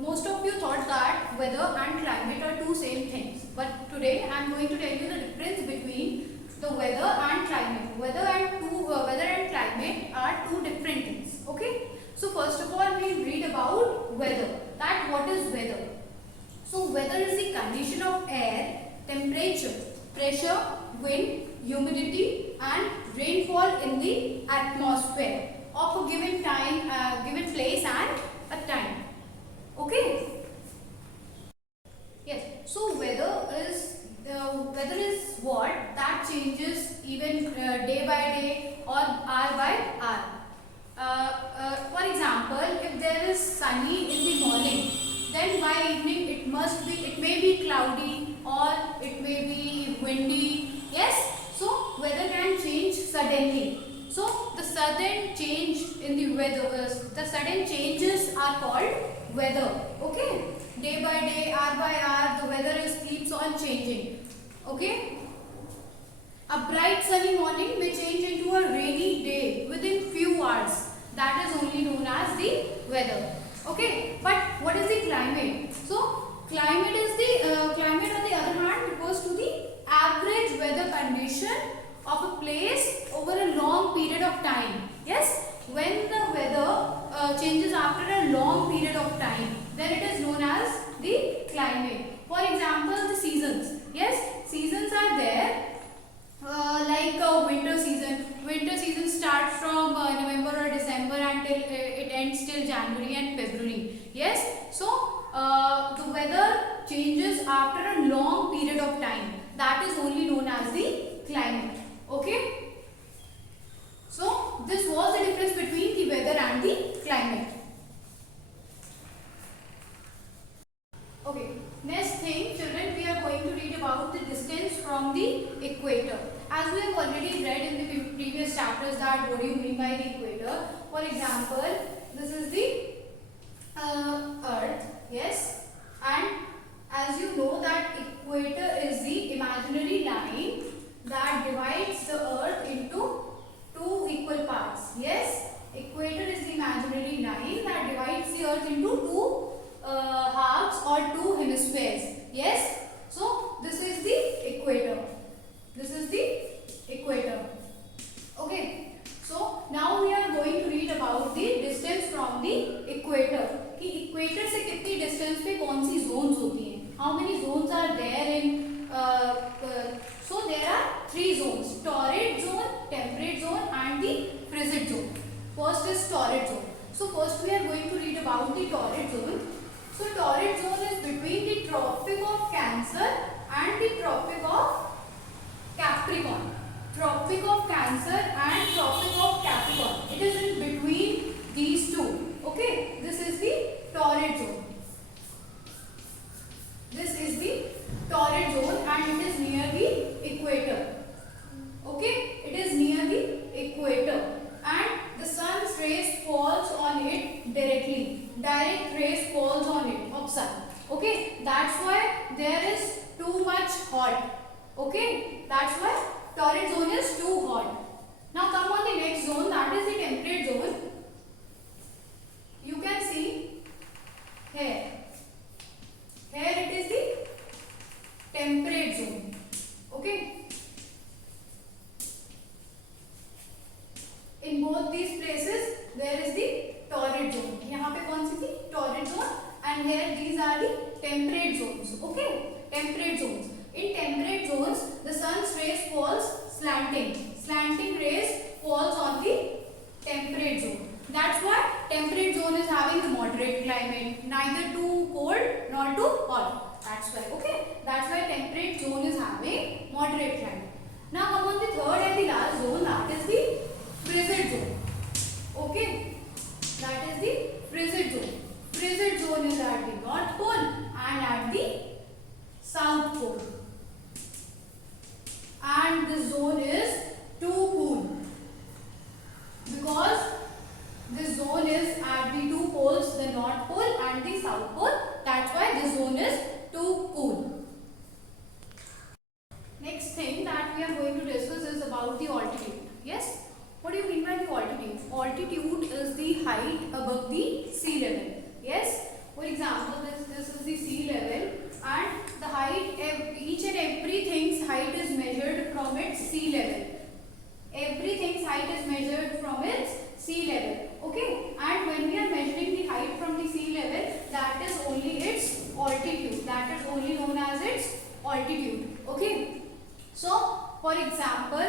most of you thought that weather and climate are two same things, but today I am going to tell you the difference between the weather and climate. Weather and climate are two different things. Okay. So first of all, we read about weather. That what is weather? So weather is the condition of air, temperature, pressure, wind, humidity, and rainfall in the atmosphere of a given time, given place and a time. Okay. Yes. So weather is what that changes even day by day or hour by hour. For example, if there is sunny in the morning, then by evening it may be cloudy or it may be windy. Yes. So weather can change suddenly. So the sudden change in the weather, the sudden changes are called weather. Okay. Day by day, hour by hour, the weather keeps on changing. Okay. A bright sunny morning may change into a rainy day within few hours. That is only known as the weather. Okay. But what is the climate? So climate is the climate on the other hand refers to the average weather condition of a place over a long period of time. Yes, when the weather changes after a long period of time, then it is known as the climate. For example, the seasons. Yes, seasons are there like winter season. Winter season starts from November or December until it ends till January and February. Yes, so the weather changes after a long period of time. That is only known as the climate. Okay. So this was the difference between the weather and the climate. Okay. Next thing, children, we are going to read about the distance from the equator. As we have already read in the previous chapters that what do you mean by the equator. For example, this is the earth. Yes. And as you know that equator is the imaginary line that divides the earth into two equal parts. Yes, equator is the imaginary line that divides the earth into two halves or two hemispheres. Yes, so this is the equator. This is the equator. Okay, so now we are going to read about the distance from the equator. कि equator से कितनी distance पे कौन सी zones होती हैं? How many zones are there in so there are three zones: torrid zone, temperate zone and the frigid zone. First is torrid zone. So first we are going to read about the torrid zone. So torrid zone is between the Tropic of Cancer and the Tropic of Capricorn. Tropic of Cancer and Tropic of Capricorn. It is in between these two. Okay, this is the torrid zone. This is the torrid zone and it is near the equator. Okay, it is near the equator and the sun's rays falls on it directly. Direct rays falls on it of sun. Okay, that's why there is too much hot. Okay, that's why torrid zone is too hot. Now come on the next zone, that is the temperate zone. You can see here. Here it is the temperate zone. Okay. In both these places there is the torrid zone. यहाँ पे कौन सी थी? Torrid zone. And here these are the temperate zones. Okay. Temperate zones. In temperate zones the sun's rays falls slanting. Slanting rays falls on the temperate zone. That's why temperate zone is having the moderate climate. Neither too cold nor too hot. That's why. Okay. That's why temperate zone is having moderate climate. Now come on the third and the last zone, that is the frigid zone. Okay. That is the frigid zone. Frigid zone is at the North Pole and at the South Pole. And this zone is too cool because this zone is at the two poles, the North Pole and the South Pole. That's why this zone is too cool. Next thing that we are going to discuss its sea level. Everything's height is measured from its sea level. Okay, and when we are measuring the height from the sea level, that is only its altitude. That is only known as its altitude. Okay, so for example,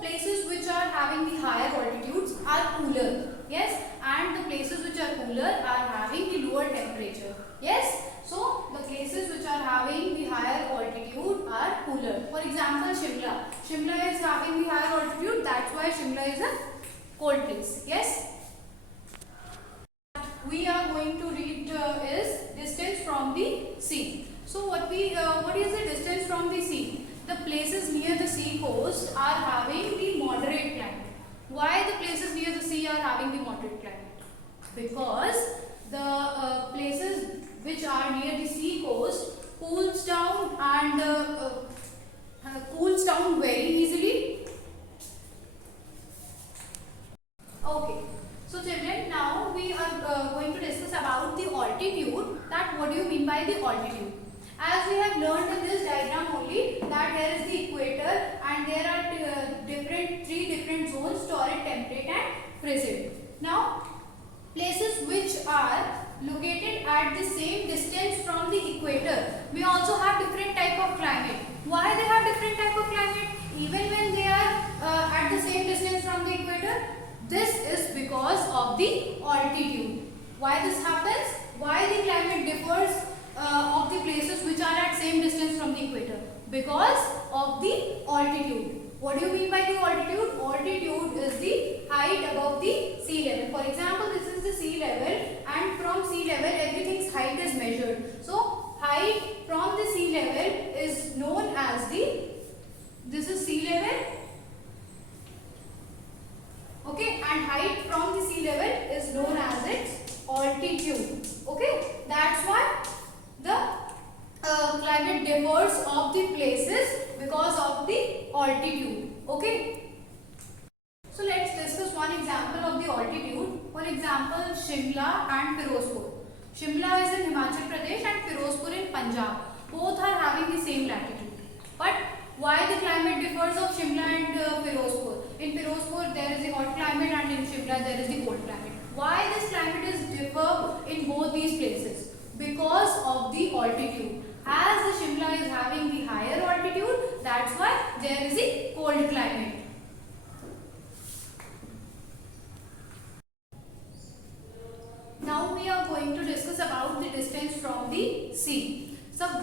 places which are having the higher altitudes are cooler. Yes, and the places which are cooler are having the lower temperature. Yes, so the places which are having the higher altitude are cooler. For example, Shimla. Shimla is having the higher altitude. That's why Shimla is a cold place. Yes. We are going to read is distance from the sea. So what is the distance from the sea? The places near the sea coast are having the moderate climate. Why the places near the sea are having the moderate climate? Because the places which are near the sea coast cools down very easily. Okay. So children, now we are going to discuss about the altitude. That what do you mean by the altitude? As we have learned in this diagram only that there is the equator and there are three different zones: torrid, temperate and frigid. Now places which are located at the same distance from the equator, we also have different type of climate. Why they have different type of climate even when they are at the same distance from the equator? This is because of the altitude. Why this happens? Why the climate differs of the places which are at same distance from the equator? Because of the altitude. What do you mean by the altitude? Altitude is the height above the sea level. For example, this is the sea level, and from sea level everything's height is measured. So height from the sea level is known as this is sea level. Okay, and height from the sea level is known as its altitude. Okay, that's why the climate differs of the places because of the altitude. Okay, so let's discuss one example of the altitude. For example, Shimla and Firozpur. Shimla is in Himachal Pradesh and Firozpur in Punjab. Both are having the same latitude. But why the climate differs of Shimla and Firozpur? In Firozpur there is the hot climate and in Shimla there is the cold climate. Why this climate is differ in both these places? Because of the altitude. As the Shimla is having the higher altitude, that's why there is the cold climate. Now we are going to discuss about the distance from the sea.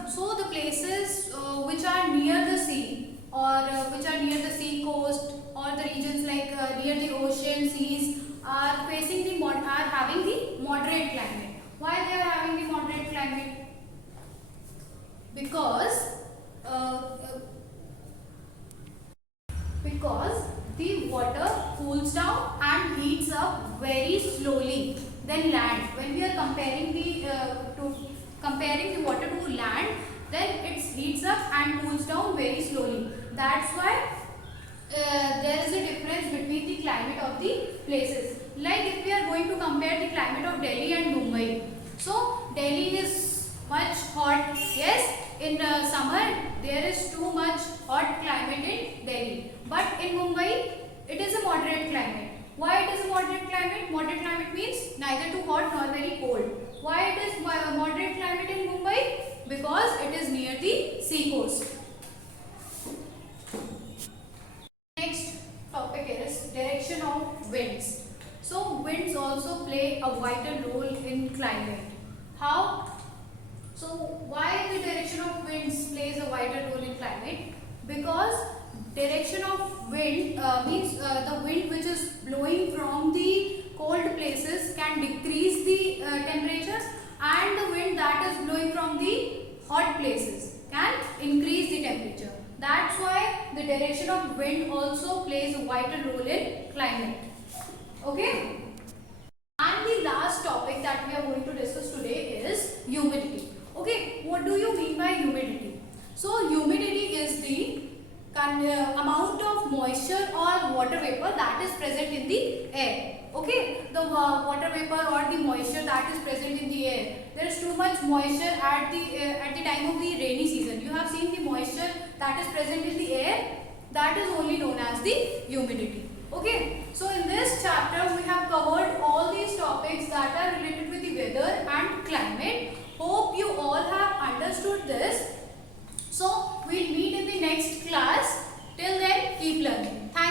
So the places which are near the sea or which are near the sea coast or the regions like near the ocean, seas are having the moderate climate. Why they are having the moderate climate? Because the water cools down and heats up very slowly than land. When we are comparing the water to land, then it heats up and cools down very slowly. That's why there is a difference between the climate of the places. Like if we are going to compare the climate of Delhi and Mumbai. So Delhi is much hot. Yes, in summer there is too much hot climate in Delhi. But in Mumbai it is a moderate climate. Why it is a moderate climate? Moderate climate means neither too hot nor very cold. Why it is moderate climate in Mumbai? Because it is near the sea coast. Next topic is direction of winds. So winds also play a vital role in climate. How? So why the direction of winds plays a vital role in climate? Because direction of wind means the wind which is blowing from the cold places can decrease the temperature, and the wind that is blowing from the hot places can increase the temperature. That's why the direction of wind also plays a vital role in climate. Okay? And the last topic that we are going to discuss today is humidity. Okay, what do you mean by humidity? So humidity is the amount of moisture or water vapor that is present in the air. Okay, the water vapor or the moisture that is present in the air. There is too much moisture at the time of the rainy season. You have seen the moisture that is present in the air, that is only known as the humidity. Okay, so in this chapter we have covered all these topics that are related with